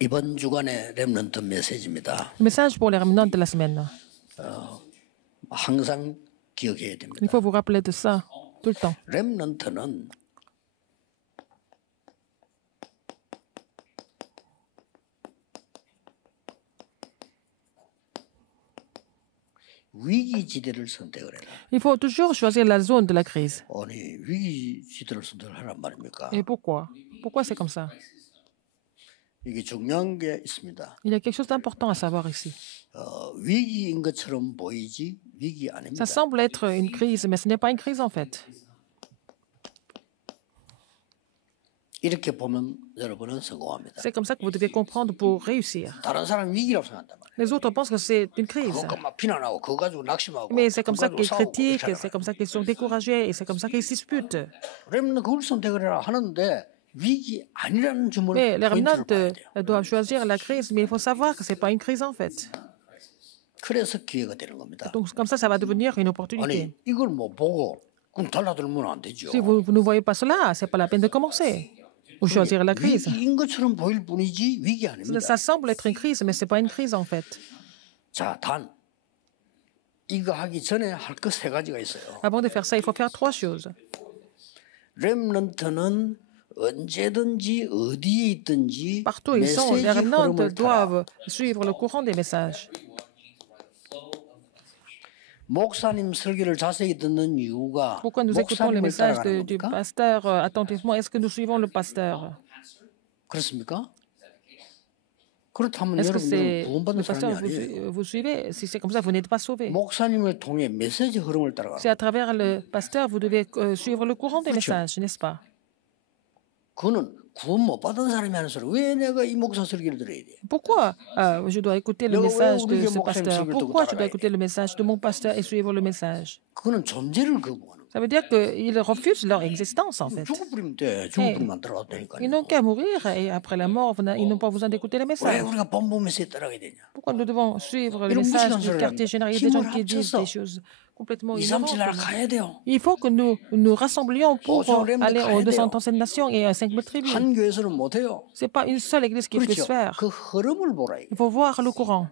이번 주간의 렘넌트 메시지입니다. Message pour les remnants de la semaine. 항상 기억해야 Il 됩니다. faut vous rappeler de ça tout le temps. 렘넌트는 위기지대를 선택을 해라. Il faut toujours choisir la zone de la crise. 아니 위기지대를 선택하란 말입니까? Et pourquoi? Pourquoi c'est comme ça? 이게 중요한 게 있습니다. Il y a quelque chose d'important à savoir ici. 위기인 것처럼 보이지 위기 아닙니다. Ça semble être une crise, mais ce n'est pas une crise en fait. 이렇게 보면 여러분은 성공합니다. C'est comme ça que vous devez comprendre pour réussir. 다른 사람 위기라고 생각한단 말이에요. Les autres pensent que c'est une crise. 그거 막 비난하고 그거 가지고 낙심하고 Mais c'est comme 그거 ça qu'ils 가지고 싸우고 critiquent, 그렇잖아요. c'est comme ça qu'ils sont découragés et c'est comme ça qu'ils se disputent. 그러면 그걸 선택을 해라 하는데 위기 아니라는 점을 Mais les 포인트를 remnants 봐야 돼요. doivent choisir la crise, mais il faut savoir que ce n'est pas une crise en fait. 그래서 기회가 되는 겁니다. Donc comme ça va devenir une opportunité. 아니 이걸 뭐 보고 그럼 달라들면 안 되죠. Si vous ne voyez pas cela, ce n'est pas la peine de commencer. Ou choisir la crise. 위기인 것처럼 보일 뿐이지 위기 아닙니다. Ça semble être une crise, mais ce n'est pas une crise en fait. 자, 단 이거 하기 전에 할 것 세 가지가 있어요. Avant de faire ça, il faut faire trois choses. 렘넌트는 언제든지 어디에 있든지 Partout où ils sont, 메시지 les remnants 흐름을 따라 doivent suivre le courant des messages. 목사님 설교를 자세히 듣는 이유가 Pourquoi nous écoutons les 목사님을 messages 따라가는 du 겁니까? pasteur attentivement? Est-ce que nous suivons le pasteur? 그렇습니까? 그렇다면 Est-ce que 여러분들은 c'est 구원받은 le pasteur 사람이 아니에요. vous suivez? Si c'est comme ça, vous n'êtes pas sauvé. 목사님을 통해 메시지 흐름을 따라가. C'est à travers le pasteur, vous devez suivre le courant des messages, n'est-ce pas? 그는 구원 못 받은 사람이 하는 소리. 왜 내가 이 목사 설교를 들어야 돼? Pourquoi je dois écouter le 내가 왜 message 우리 de 교회 ce 목사님 pasteur? 설교를 듣고 Pourquoi je dois 따라가야 écouter 돼? le message de mon pasteur et suivre le message? 그는 존재를 거부하는 Ça veut dire qu'ils refusent leur existence, en 거예요. fait. 죽어버리면 돼. 죽어버리면 안 따라가도 되니까요. Ils n'ont qu'à mourir et après la mort, ils n'ont pas besoin d'écouter les 왜 messages. 우리가 본부 메시지에 따라가야 되냐? Pourquoi nous devons suivre les 이런 messages 무식한 du 소리를 quartier général? Il y a des gens qui disent des choses complètement 2, 3, ignorantes. 7 나라 가야 돼요. Il faut que nous nous rassemblions pour 오조렘도 aller 가야 aux 돼요. 237 nations et à 5000 tribus. 한 교회에서는 못 해요. Ce n'est pas une seule église qui peut se 그렇죠. faire. 그 흐름을 보라 이거. Il faut voir le courant.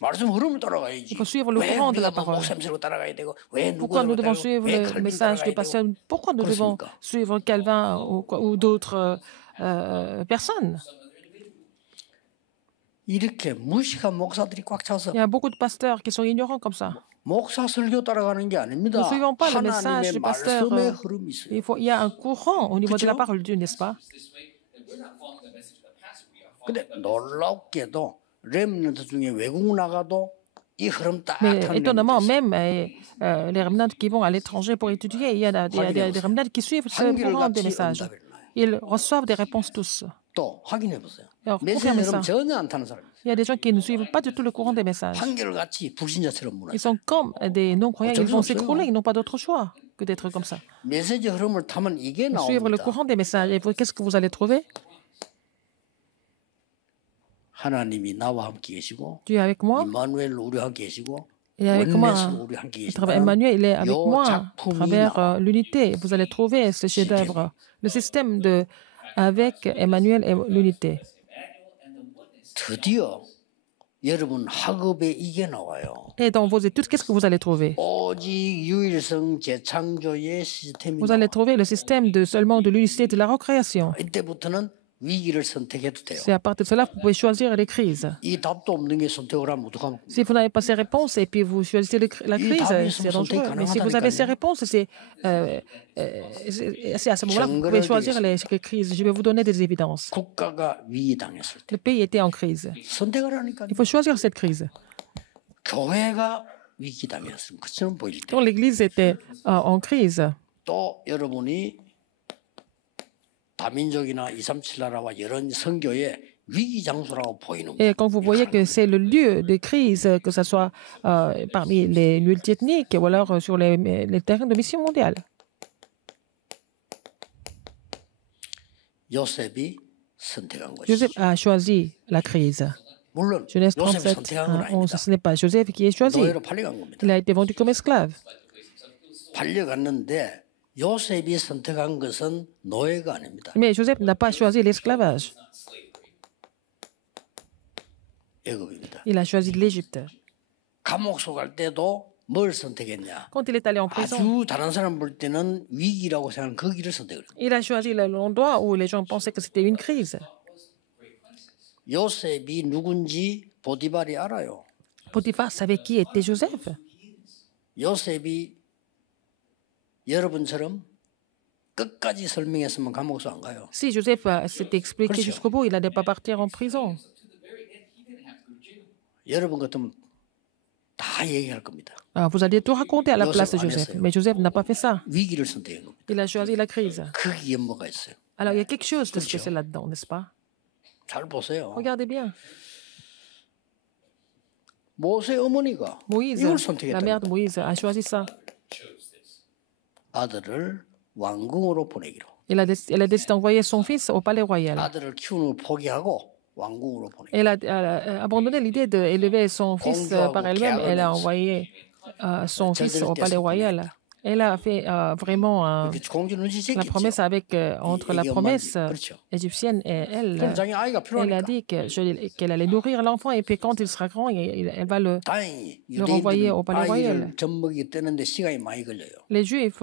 말씀 흐름을 따라가야지. Il faut suivre le 왜 courant de 우리가 la 뭐 parole. 목사님 설교 따라가야 되고 왜 Pourquoi nous 누구를 devons 따라가고 suivre 왜 le 칼빈 message du 따라가야 pasteur? 되고 Pourquoi nous devons 그렇습니까? suivre Calvin ou d'autres personnes? 이렇게 무식한 목사들이 꽉 차서 Il y a beaucoup de pasteurs qui sont ignorants comme ça. 목사 설교 따라가는 게 아닙니다. Ne suivons pas le message 하나님의 du pasteur. 말씀의 흐름이 있어요. Il y a un courant au niveau de la 그렇죠? parole de Dieu, n'est-ce pas? 근데 놀랍게도 렘넌트 중에 외국 나가도 이 흐름 딱 Mais 타는 étonnamment, 렘넌트 있어요. même les remnants qui vont à l'étranger pour étudier, il y a des remnants qui suivent ce courant des messages. Ils reçoivent des réponses tous. 또 확인해 보세요. Alors, 메시지 confirmez 흐름 ça. 전혀 안 타는 사람. Il y a des gens qui ne suivent pas du tout le courant des messages. 한결같이 불신자처럼 무너져. Ils sont comme des non-croyants, 어쩔 ils 수 vont 없어요. s'écrouler, ils n'ont pas d'autre choix que d'être comme ça. 메시지 흐름을 타면 이게 Suivre le 나옵니다. courant des messages. Et qu'est-ce que vous allez trouver? 하나님이 나와 함께 계시고 Dieu est avec moi. 임마누엘 우리와 함께 계시고 Il est avec moi. 원내스 우리 함께 À travers 계시다는 Emmanuel, il est avec 요 moi. À 작품이 travers 나와. l'unité, vous allez trouver ce chef-d'œuvre. Le système de avec Emmanuel et l'unité. 드디어 여러분 학업에 이게 나와요. Et dans vos études, qu'est-ce que vous allez trouver? 오직 유일성 재창조의 시스템이 Vous 나와. allez trouver le système de seulement de l'unité de la recréation. 이때부터는 위기를 선택해도 돼요. C'est à partir de cela que vous pouvez choisir les crises. 이 답도 없는 게 선택을 하면 어떡하면 Si vous n'avez pas ces réponses et puis vous choisissez la crise, c'est dangereux. Mais si vous avez ces réponses, c'est à ce moment-là que vous pouvez choisir les crises. Je vais vous donner des évidences. 국가가 위기당했을 때 Le pays était en crise. 선택을 하니까 Il faut choisir cette crise. 교회가 위기당했으면 그처럼 보일 때 Quand l'Église était en crise, 또 여러분이 다민족이나 237 나라와 이런 선교의 위기 장소라고 보이는 et quand vous voyez que c'est le lieu de crise, que ce soit parmi les multiethniques ou alors sur les terrains de mission mondiale. 요셉이 선택한 것이죠. Joseph a choisi la crise. 물론 Genèse 요셉이 37, 선택한 건 11, 아닙니다. ce n'est pas Joseph qui est choisi. 노예로 팔려간 겁니다. Il a été vendu comme esclave. 팔려갔는데 요셉이 선택한 것은 노예가 아닙니다. Mais Joseph n'a pas choisi l'esclavage. 애굽입니다. Il a choisi de l'Égypte. 감옥 속 갈 때도 뭘 선택했냐? Quand il est allé en prison, 아주 다른 사람 볼 때는 위기라고 생각하는 그 길을 선택을 했어요. il a choisi l'endroit où les gens pensaient que c'était une crise. 요셉이 누군지 보디발이 알아요. Potiphar savait qui était Joseph. 요셉이 여러분처럼 끝까지 설명했으면 감옥소 안 가요. Si Joseph s'était expliqué 그렇죠. jusqu'au bout, il n'allait pas partir en prison. 여러분 같으면 다 얘기할 겁니다. Vous alliez tout raconter à la Joseph place de 안 Joseph. 했어요. Mais Joseph n'a pas fait ça. 위기를 선택한 겁니다. Il a choisi la crise. 거기에 뭐가 있어요? Alors, il y a quelque chose de 그렇죠. spécial là-dedans, n'est-ce pas? 잘 보세요. Regardez bien. 모세 어머니가 Moïse, 이걸 la 선택했다. mère de Moïse, a choisi ça. 아들을 왕궁으로 보내기로. Elle a décidé d'envoyer son fils au palais royal. 아들을 키우는 걸 포기하고 왕궁으로 보내기로. Elle a abandonné l'idée d'élever son fils par elle-même. Elle a envoyé son fils au palais royal. Elle a fait vraiment 공주 눈치 la 챘겠죠. promesse entre la promesse 그렇죠. égyptienne et elle. 그럼 자기 아이가 Elle a 필요하니까. dit qu'elle allait nourrir l'enfant et puis quand il sera grand, elle va 다행히 le renvoyer au 유대인들은 palais royal. 아이를 젖먹이 뜨는데 시간이 많이 걸려요. Les Juifs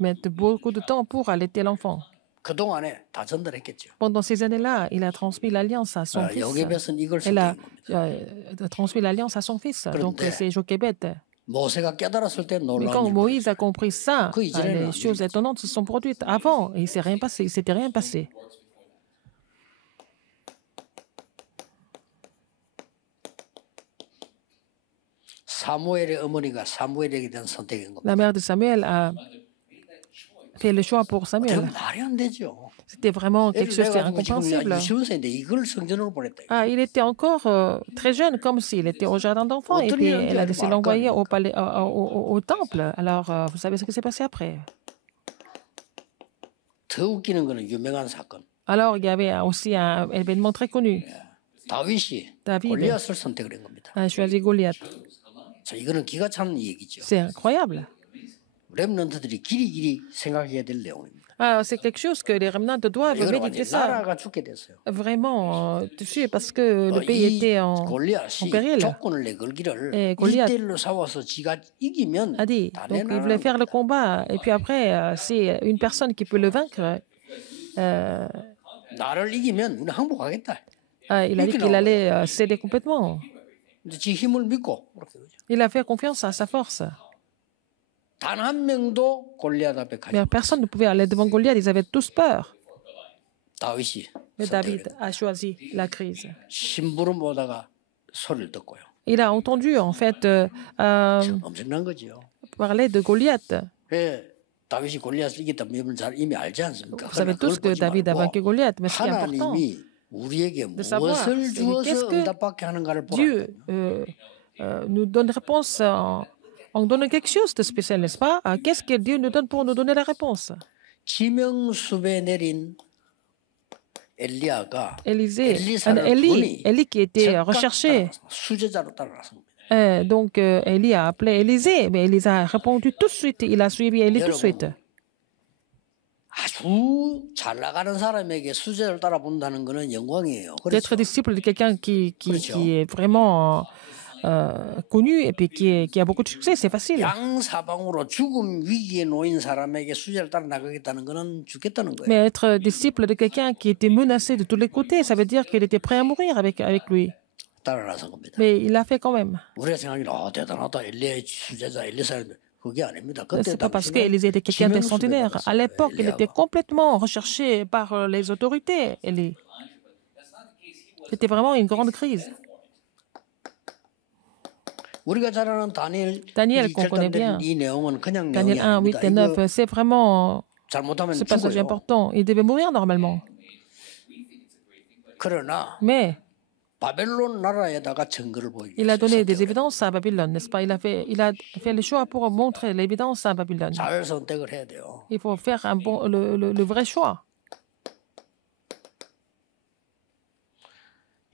mettent beaucoup de temps pour allaiter l'enfant. 그동안에 다 전달했겠죠. Pendant ces années-là, il a transmis l'alliance à son fils. 여게벳은 이걸 Elle a 선택한 겁니다. transmis l'alliance à son fils. Donc c'est Jochebed. 모세가 깨달았을 때 Mais 놀라운 quand 일. Moïse a compris ça, 그 이전에는 les choses étonnantes se sont produites. Avant, il ne s'est rien passé. Il s'était rien passé. 사무엘의 어머니가 사무엘에게 대한 선택인 겁니다. La mère de Samuel a fait le choix pour 그건 Samuel. 말이 안 되죠. C'était vraiment quelque chose de 내가 지금 incompréhensible. 유치원생인데 이걸 성전으로 보냈다. Il était encore très jeune, comme s'il était au jardin d'enfants. Et puis, elle a décidé de l'envoyer au, au temple. Alors, vous savez ce qui s'est passé après? 더 웃기는 거는 유명한 사건. Alors, il y avait aussi un événement très connu. 다윗이 David. 골리앗을 선택을 한 겁니다. A choisi Goliath. 자, 이거는 기가 차는 얘기죠. C'est incroyable. 렘넌트들이 길이 생각해야 될 내용입니다. C'est quelque chose que les remnants doivent 이거는 méditer 완전히 ça 나라가 죽게 됐어요. vraiment dessus parce que le pays 이 était en 골리앗이 péril. 조건을 내걸기를 골리앗 1대1로 싸워서 지가 이기면 A dit. 다 Donc, il voulait faire le combat. Et puis après, c'est une personne qui peut le vaincre. 나를 이기면 우리 항복하겠다. Il a dit qu'il allait céder complètement. 근데 지 힘을 믿고 그렇게 그죠. Il a fait confiance à sa force. 단 한 명도 골리앗 앞에 가지. Mais personne ne pouvait aller devant Goliath. Ils avaient tous peur. 다윗이 Mais David a choisi la crise. 심부름 오다가 소리를 듣고요. Il a entendu, en fait, 엄청난 거죠. parler de Goliath. 왜 다윗이 골리앗을 이겼다면 이분 잘 이미 알지 않습니까? Vous savez tous que David a vaincu Goliath. Mais ce qui est important, 하나님이 우리에게 savoir, 무엇을 c'est qu'est-ce 주어서 que 응답받게 하는가를 Dieu 보라. nous donne réponse en donnant quelque chose de spécial, n'est-ce pas? Qu'est-ce que Dieu nous donne pour nous donner la réponse? 지명숲에 내린 엘리야가 Élisée, 엘리사를 Élie qui était recherché. 수제자로 따라갔습니다. Donc Élie a appelé Élisée, mais Élisée a répondu tout de suite. Il a suivi Élie tout de suite. 아주 잘 나가는 사람에게 수제자를 따라 본다는 것은 영광이에요. D'être 그렇죠? disciple de quelqu'un qui 그렇죠. est vraiment connu et puis qui a beaucoup de succès, c'est facile. 양사방으로 죽음 위기에 놓인 사람에게 수제를 따라 나가겠다는 것은 죽겠다는 거예요. Mais être disciple de quelqu'un qui était menacé de tous les côtés, ça veut dire qu'il était prêt à mourir avec lui. 따라 나선 겁니다. Mais il l'a fait quand même. 우리가 생각하기는 대단하다. 엘리야의 수제자 엘리사는 그게 아닙니다. Ce 그때 n'est pas parce 당시는 qu'Élisée était quelqu'un 지명수배가 d'extraordinaire. À l'époque, il 엘리야가. était complètement recherché par les autorités. Élie. C'était vraiment une grande crise. 우리가 잘 아는 다니엘 Daniel, qu'on connaît bien. 이 내용은 그냥 Daniel 내용이 1, 8 아닙니다. et 9, c'est vraiment 잘못하면 ce passage 죽어요. important. Il devait mourir normalement. 그러나 Mais 바벨론 나라에다가 증거를 보이기 il a 위해서 donné des 선택을 évidences à Babylone, n'est-ce pas? Il a fait le choix pour montrer l'évidence à Babylone. 잘 선택을 해야 돼요. Il faut faire le vrai choix.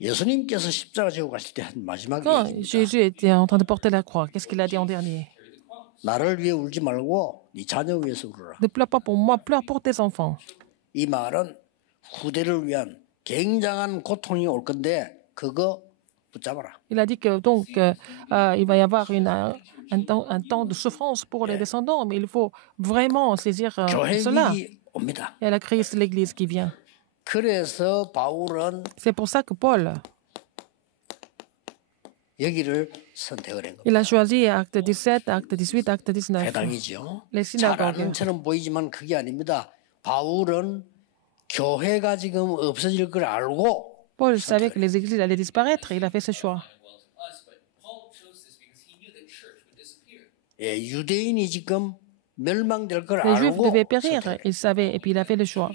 예수님께서 십자가 지고 가실 때 한 마지막 Quand 얘기입니다. Jésus était en train de porter la croix, qu'est-ce qu'il a dit en dernier? 나를 위해 울지 말고 네 자녀 위해서 울어라. Ne pleure pas pour moi, pleure pour tes enfants. 이 말은 후대를 위한 굉장한 고통이 올 건데 그거 붙잡아라. Il a dit que donc il va y avoir un temps de souffrance pour les descendants, mais il faut vraiment saisir 교회 cela. 위기 옵니다. Et la crise de l'Église qui vient. 그래서 바울은 C'est pour ça que Paul, 여기를 선택을 한 겁니다. il a choisi acte 17, acte 18, acte 19. 회당이죠. Les 잘 synagogues. 아는 처럼 보이지만 그게 아닙니다. 바울은 교회가 지금 없어질 걸 알고 Paul savait que les églises allaient disparaître. Il a fait ce choix. 예, 유대인이 지금 멸망될 걸 Les Juifs 알고 devaient périr. 선택을. Il savait, et puis il a fait le choix.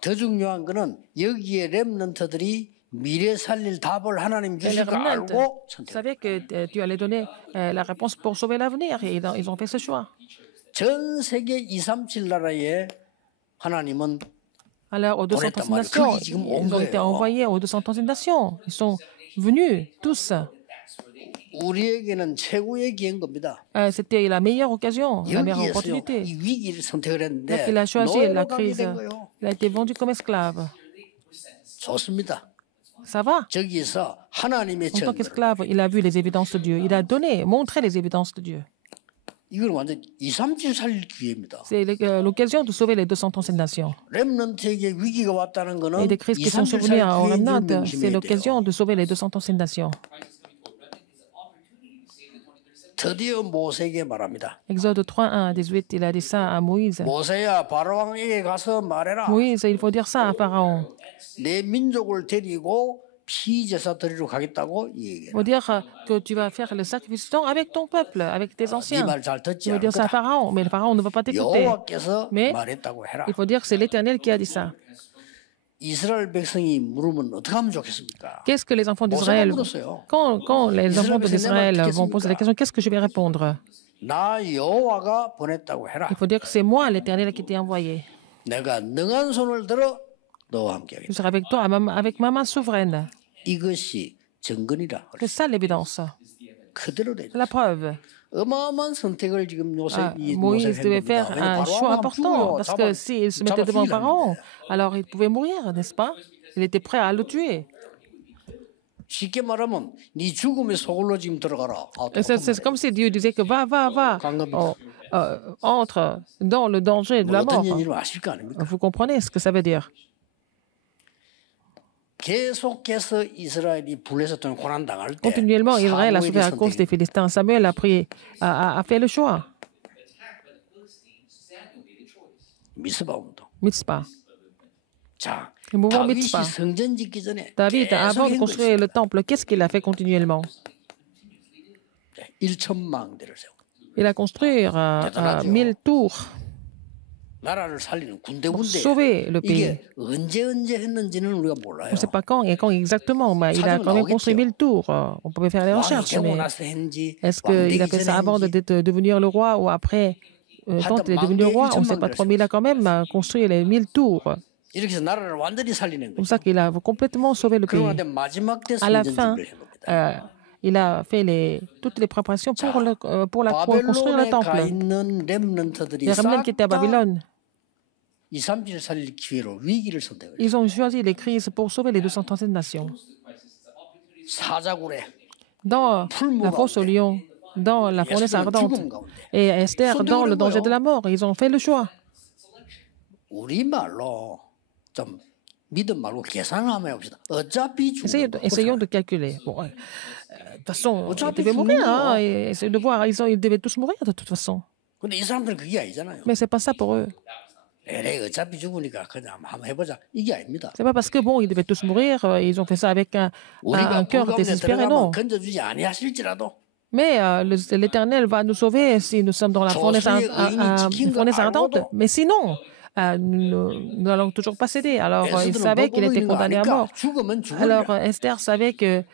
더 중요한 거는 여기에 렘넌트들이 미래 살릴 답을 하나님 Et les 주실 걸 remnants 알고 선택. savaient que Dieu allait donner la réponse pour sauver l'avenir. Et ils ont fait ce choix. 전 세계 237 나라에 하나님은 Alors, aux 230 Honnêtement, nations, 그게 지금 ils 온 ont été 거예요. envoyés aux 230 nations. Ils sont venus, tous. 우리에게는 최고의 기회인 겁니다. C'était la meilleure occasion, la meilleure 여기에서요, opportunité. 이 위기를 선택을 Donc, 했는데 il a choisi la 노예로 가게 crise. 된 거예요. Il a été vendu comme esclave. 좋습니다. Ça va. 저기서 하나님의 En tant 증거, qu'esclave, il a vu les évidences de Dieu. Il a donné, montré les évidences de Dieu. 이건 완전 237 살릴 기회입니다. C'est l'occasion de sauver les 237 nations. 렘넌트에게 위기가 왔다는 거는 Et des crises qui sont 237 survenues 살 en 기회인 줄 remnant, c'est 명심해야 돼요. l'occasion de sauver les 237 nations. 드디어 모세에게 말합니다. Exode 3, 1 à 18, il a dit ça à Moïse. 모세야 바로왕에게 가서 말해라. Moïse, il faut dire ça à Pharaon. 내 민족을 데리고 피제사 드리러 가겠다고 Il 얘기해라. faut dire que tu vas faire le sacrifice avec ton peuple, avec tes anciens. 네말잘 Tu 듣지 veux 않을 dire ça à 거다. Pharaon, mais le Pharaon ne va pas t'écouter. 여호와께서 Mais 말했다고 해라. il faut dire que c'est l'Éternel qui a dit ça. 이스라엘 백성이 물으면 어떻게 하면 좋겠습니까? Qu'est-ce que les enfants 모세가 d'Israël, 물었어요. quand les enfants d'Israël vont poser la question, qu'est-ce que je vais répondre? 나 여호와가 보냈다고 해라. Il faut dire que c'est moi, l'Éternel, qui t'ai envoyé. 내가 능한 손을 들어 너와 함께하겠다. Je serai avec toi, avec ma main souveraine. 이것이 정근이라. C'est ça l'évidence, 그대로 돼. la preuve. 어마어마한 선택을 지금 Moïse devait faire un choix important parce que s'il se mettait devant Pharaon, alors il pouvait mourir, n'est-ce pas? Il était prêt à le tuer. 쉽게 말하면 네 죽음의 소굴로 지금 들어가라. C'est comme si Dieu disait que va, entre dans le danger de la mort. 어떤 얘기를 아실 거 아닙니까? Vous comprenez ce que ça veut dire? 계속해서 이스라엘이 불에서던 고난 당할 때 Continuellement, Israël a souffert à cause des 사무엘이 Philistins. Samuel a fait le choix. 미스바 운동. Mitzpah. 자, Le mouvement 다윗이 Mitzpah. 성전 짓기 전에 David, avant de 계속 construire le temple, qu'est-ce qu'il a fait continuellement? 1천만 대를 세워. Il a construit 1000 tours 나라를 살리는 군데 pour 군데. sauver le pays. 이게 언제 했는지는 우리가 몰라요. On ne sait pas quand et quand exactement, mais il a quand même construit 1000 tours. On pouvait faire les 왕이 recherches, 되고 mais 나서 했는지 est-ce 왕 qu'il a 되기 fait ça 전에 avant de 했는지 devenir le roi ou après, quand il est devenu roi? On ne sait pas trop, mais il a quand même construit les 1000 tours. 이렇게 해서 나라를 완전히 살리는 C'est pour 거죠. ça qu'il a complètement sauvé le pays. 그런데 마지막 때 À la 성전 fin, 준비를 한 겁니다. il a fait toutes les préparations pour construire le 바벨론에 가 temple. 있는 렘넌트들이 Les remnants qui étaient à Babylone, 2, 3를 살릴 기회로 위기를 선택을 해요. ils ont choisi les crises pour sauver les 237 nations. 사자굴에 Dans la fosse au lion, dans la fournaise ardente, et Esther dans le danger de la mort. Ils ont fait le choix. 우리말로 좀 믿음 말고 계산을 한번 해봅시다. 어차피 Essayons de calculer. Bon, de toute façon, ils devaient mourir. Hein, et essayez de voir, ils devaient tous mourir de toute façon. 근데 이 사람들은 그게 아니잖아요. Mais c'est pas ça pour eux. 에이, 어차피 죽으니까 그냥 한번 해보자. 이게 아닙니다. C'est pas parce que bon, ils devaient tous mourir. Ils ont fait ça avec un 우리가 cœur 불 가운데 désespéré, 들어가면 non. 건져주지 아니하실지라도 Mais l'Éternel va nous sauver si nous sommes dans la fournaise ardente. Mais sinon, nous allons toujours pas céder. Alors, il savait qu'il était condamné à mort. Alors, Esther savait que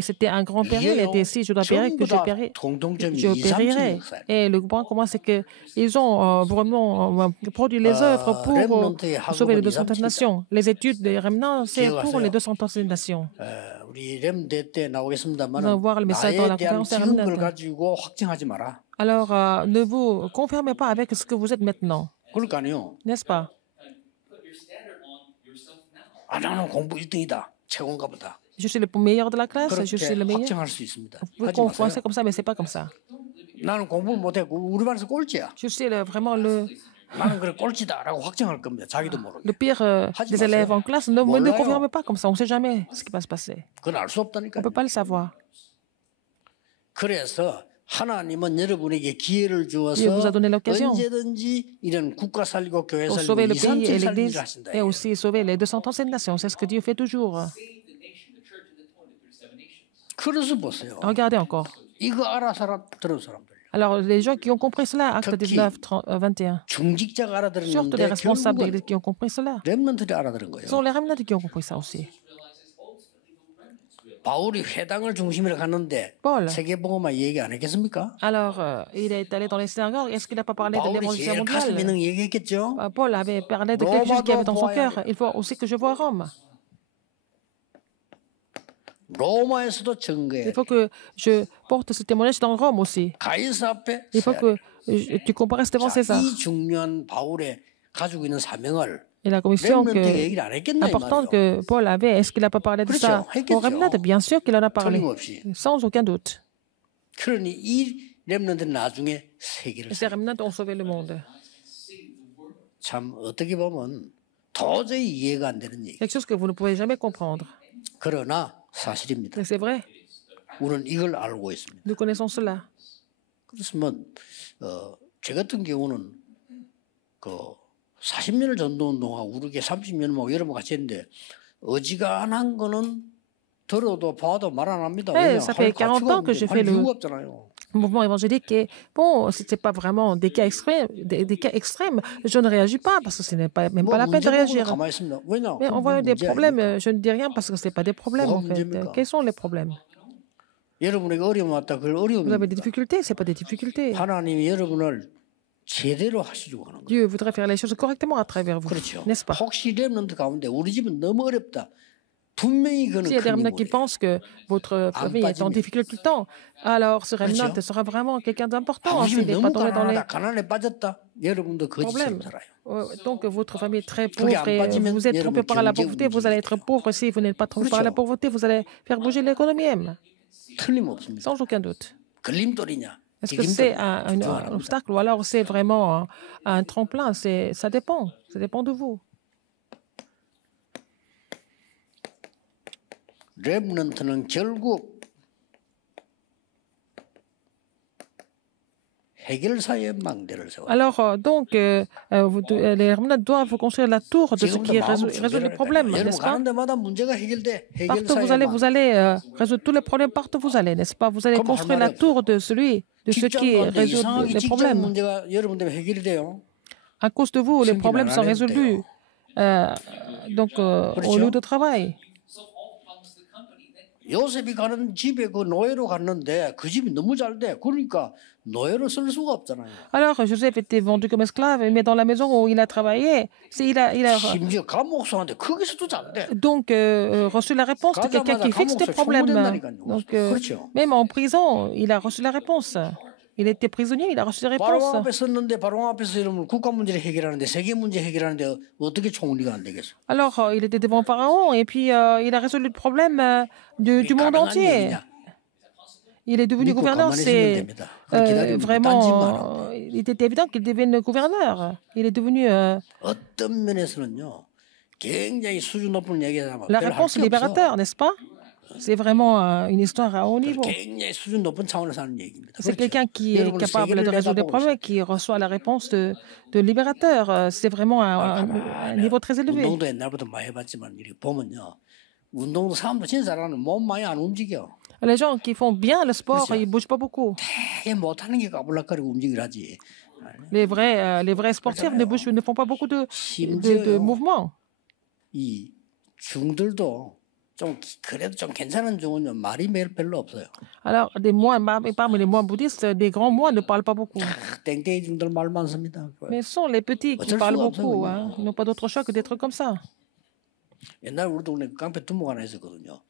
c'était un grand péril. Elle était si je dois périr, que je périrai. Et le point comment c'est qu'ils ont vraiment produit les œuvres pour sauver les 200 nations. Les études des remnants, c'est pour les 200 nations. 우리 렘대 때 나오겠습니다만 On va voir le message dans 나에 la 대한 conférence 지금을 remnant. 가지고 확증하지 마라. Alors, ne vous confirmez pas avec ce que vous êtes maintenant, 그럴 거 아니에요. n'est-ce pas? 아, 나는 공부 1등이다. 최고인가 보다. Je suis le meilleur de la classe, je suis 그렇게 le meilleur. 확정할 수 있습니다. Vous pouvez 하지 마세요. penser comme ça, mais c'est pas comme ça. 나는 공부를 못했고 우리 반에서 꼴찌야. Je suis vraiment 나는 그래 꼴찌다라고 확정할 겁니다. 자기도 모르게. le pire des élèves en classe. Ne me confirmez pas comme ça, on ne sait jamais ce qui va se passer. 그건 알 수 On 없다니까. ne peut pas le savoir. 그래서 하나님은 여러분에게 기회를 주어서 Dieu vous a donné l'occasion 언제든지 이런 국가 살리고 교회 pour 살리고 sauver le pays et 2,3천 살리는 l'Église 일을 하신다. et aussi sauver les 237 nations. C'est ce que Dieu fait toujours. 그래서 보세요. Regardez encore. 이거 들은 사람들. Alors, les gens qui ont compris cela, acte 19, 21, 중직자가 surtout les 알아들었는데 responsables 결국은 d'église qui ont compris cela, 렘넌트들이 알아들은 ce 거예요. sont les remnants qui ont compris ça aussi. 바울이 회당을 중심으로 갔는데 Paul. 세계복음화 얘기 안 했겠습니까? Alors, il est allé dans les synagogues. Est-ce qu'il n'a pas parlé de 바울이 l'évangile 제일 가슴 mondial? 있는 얘기했겠죠. Paul avait parlé de quelque chose qui avait dans son cœur. Il faut aussi que je voie Rome. 로마에서도 Il 증거해. faut que je porte ce témoignage dans Rome aussi. 가이사 앞에 Il faut 서야 돼. que tu comparaisses devant César. 이 중요한 바울의 가지고 있는 사명을 Et la commission 렘넌트에게 얘기를 안 했겠나 이 importante 말이에요. que Paul avait, est-ce qu'il n'a pas parlé de ça 그렇죠. au remnant? Bien sûr qu'il en a parlé, 틀림없이. sans aucun doute. 그러니 이 렘넌트는 나중에 세계를 Ces remnants ont sauvé le monde. 참 어떻게 보면 도저히 이해가 안 되는 얘기. Quelque chose que vous ne pouvez jamais comprendre. 그러나 사실입니다. Mais c'est vrai, 우리는 이걸 알고 있습니다. nous connaissons cela. 그렇지만 제 같은 경우는 그 40년을 전도운동하고 우리게 30년하고 여러 번 같이 했는데 어지간한 거는 들어도 봐도 말 안 합니다. 네, 왜냐? ça fait 40 ans que j'ai fait le 이유가 없잖아요. mouvement évangélique. Et bon, ce n'était pas vraiment des cas extrêmes, des cas extrêmes. Je ne réagis pas parce que ce n'est pas, même pas la peine de réagir. 가만히 있습니다. 왜냐? Mais on voit des problèmes, je ne dis rien parce que ce n'est pas des problèmes en fait. Quels sont les problèmes? 여러분에게 어려움 왔다. 그걸 Vous 어려움입니다. avez des difficultés, ce n'est pas des difficultés. 하나님이 여러분을 제대로 하시려고 하는 거예요. Dieu voudrait faire les choses correctement à travers vous, 그렇죠. n'est-ce pas? 혹시 렘넌트 가운데 우리 집은 너무 어렵다. 분명히 그는 S'il y a des 큰 remnants qui 인물이에요. pensent que votre famille est en difficulté tout le temps, alors ce remnant sera vraiment quelqu'un d'important 당신이 s'il n'est 너무 pas tombé dans les 가난하다, 가난에 빠졌다. 여러분도 거짓처럼 problèmes. 살아요. Donc votre famille est très 그게 pauvre 안 et 빠지면 vous êtes trompé 여러분 par la 경제 pauvreté, vous allez être pauvre. Si vous n'êtes pas trompé par la 그렇죠. pauvreté, vous allez faire bouger l'économie même, 틀림없습니다. sans aucun doute. 걸림돌이냐? Est-ce que c'est un obstacle ou alors c'est vraiment un tremplin? Ça dépend de vous. 렘넌트는 결국 해결사의 망대를 세워요. Alors, donc, les remnants doivent construire la tour de ce qui résout les problèmes, 여러분 n'est-ce pas? 가는 데마다 문제가 해결돼. Partout où 해결사의 vous allez résoudre tous les problèmes partout où vous allez, n'est-ce pas? Vous allez Comme construire la Harmarek. tour de ceux qui 직장 가운데 résout 이상하게 les 직장 problèmes. 문제가 여러분 때문에 해결이 돼요. À cause de vous, les 생긴 problèmes sont 안 résolus. Donc, au lieu de travail. 요셉이 가는 집에 그 노예로 갔는데 그 집이 너무 잘 돼. 그러니까 노예로 쓸 수가 없잖아요. Alors, Joseph était vendu comme esclave, mais dans la maison où il a travaillé, 심지어 감옥소한테 거기서도 잘 돼. donc reçu la réponse de quelqu'un qui fixe des problèmes. Donc, même en prison, il a reçu la réponse. Il était prisonnier, il a reçu la réponse. 바로 앞에 썼는데 바로 앞에서 이러면 국가 문제를 해결하는데 세계 문제 해결하는데 어떻게 총리가 안 되겠어? Alors, il était devant Pharaon et puis il a résolu le problème du monde entier. Il est devenu gouverneur, c'est vraiment... il était évident qu'il devienne gouverneur. Il est devenu... 어떤 면에서는요, 굉장히 수준 높은 얘기하면 la réponse libérateur, n'est-ce pas? C'est vraiment une histoire à haut niveau. 굉장히 수준 높은 차원에서 하는 얘기입니다. C'est quelqu'un qui est capable de résoudre des problèmes, qui reçoit la réponse de libérateur. C'est vraiment un niveau très élevé. 운동도 옛날부터 많이 해봤지만 이렇게 보면요, 운동도 사람도 진짜 잘하는 몸 많이 안 움직여. Les gens qui font bien le sport, ils ne bougent pas beaucoup. 되게 못하는 게 까불락거리고 움직이려 하지. Les vrais sportifs ne font pas beaucoup de mouvements. 이 중들도 좀 그래도 좀 괜찮은 중은요 말이 별로 없어요. Alors, parmi les moines bouddhistes, des grands moines ne parlent pas beaucoup. 땡땡이 중들 말 많습니다. Mais ce sont les petits qui parlent beaucoup. Hein. Ils n'ont pas d'autre choix que d'être comme ça. 옛날 우리 동네 깡패 두목 하나 있었거든요.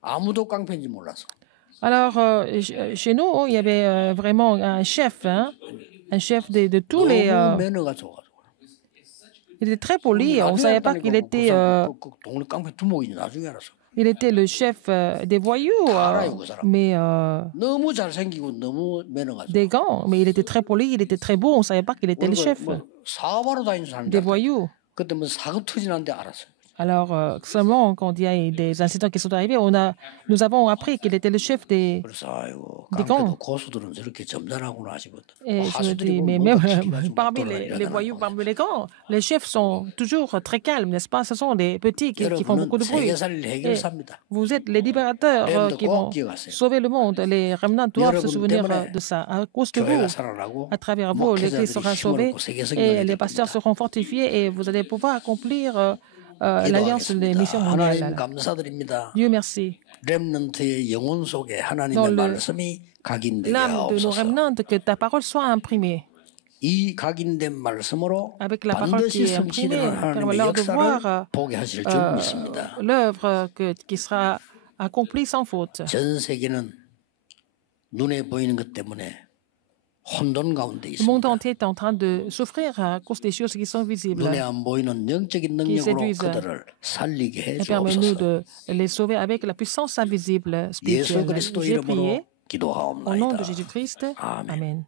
아무도 깡패인지 몰랐어. Alors, chez nous, il y avait vraiment un chef, hein, un chef de tous les... 매너가 좋아가지고. il était très poli. On ne savait pas qu'il était... 동네 깡패 두목인지 나중에 알았어. Il était le chef des voyous, mais 너무 잘생기고 너무 매너가지고. des gants. Mais il était très poli, il était très beau. On ne savait pas qu'il était le chef 사업하러 다니는 사람들. des voyous. 그때 뭐 사고 터지는데 알았어요. Alors, seulement quand il y a des incidents qui sont arrivés, nous avons appris qu'il était le chef des gangs. Et je me dis, mais même parmi les voyous, parmi les gangs, les chefs sont toujours très calmes, n'est-ce pas? Ce sont des petits qui font beaucoup de bruit. Et vous êtes les libérateurs qui vont sauver le monde. Les remnants doivent se souvenir de ça. À cause de vous, à travers vous, l'Église sera sauvée et les pasteurs seront fortifiés et vous allez pouvoir accomplir l'Alliance des missions mondiales. Dieu merci. Dans l'âme de nos remnants, que ta parole soit imprimée. Avec la parole qui est imprimée, permets-leur de voir l'œuvre qui sera accomplie sans faute. Le monde entier est en train de souffrir à cause des choses qui sont visibles, qui séduisent. Et permets-nous de les sauver avec la puissance invisible spirituelle. J'ai prié au nom de Jésus-Christ. Amen.